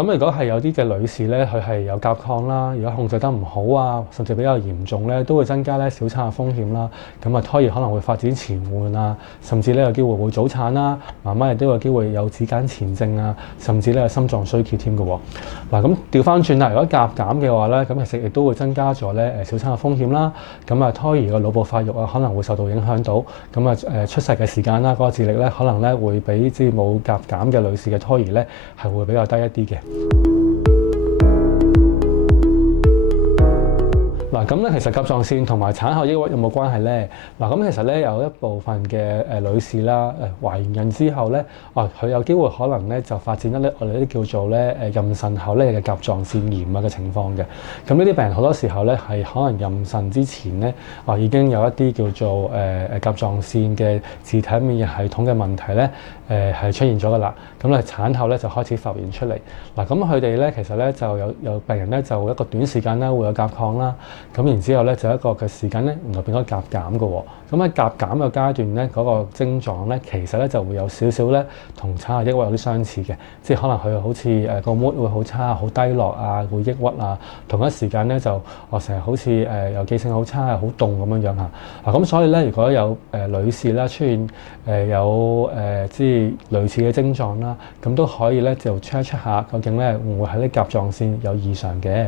咁如果係有啲嘅女士咧，佢係有甲亢啦，如果控制得唔好啊，甚至比較嚴重咧，都會增加咧小產嘅風險啦。咁啊，胎兒可能會發展遲緩啊，甚至咧有機會會早產啦。媽媽亦都有機會有子癇前症啊，甚至咧有心臟衰竭添嘅喎。嗱，咁調翻轉啦，如果甲減嘅話咧，咁其實亦都會增加咗咧小產嘅風險啦。咁啊，胎兒嘅腦部發育啊，可能會受到影響到。咁啊出世嘅時間啦，嗰個智力咧，可能咧會比即係冇甲減嘅女士嘅胎兒咧係會比較低一啲嘅。嗱，咁咧其實甲狀腺同埋產後抑鬱有冇關係咧？嗱，咁其實咧有一部分嘅女士啦，懷完孕之後咧，佢有機會可能咧就發展一啲我哋啲叫做咧妊娠後咧嘅甲狀腺炎啊嘅情況嘅。咁呢啲病人好多時候咧係可能妊娠之前咧已經有一啲叫做甲狀腺嘅自體免疫系統嘅問題咧係出現咗㗎啦。咁咧產後咧就開始浮現出嚟。嗱，咁佢哋咧其實咧就有病人咧就一個短時間啦會有甲亢啦。咁然之後咧，就一個嘅時間咧，原來變咗甲減嘅喎。咁喺甲減嘅階段咧，嗰個症狀咧，其實咧就會有少少咧，同產後抑鬱有啲相似嘅，即係可能佢好似個 mood 會好差、好低落啊，會抑鬱啊。同一時間咧就成日好似又記性好差啊、好凍咁樣樣嚇。嗱，咁所以咧，如果有女士啦出現有即係類似嘅症狀啦，咁都可以咧就 check 下究竟咧會唔會喺啲甲狀腺有異常嘅。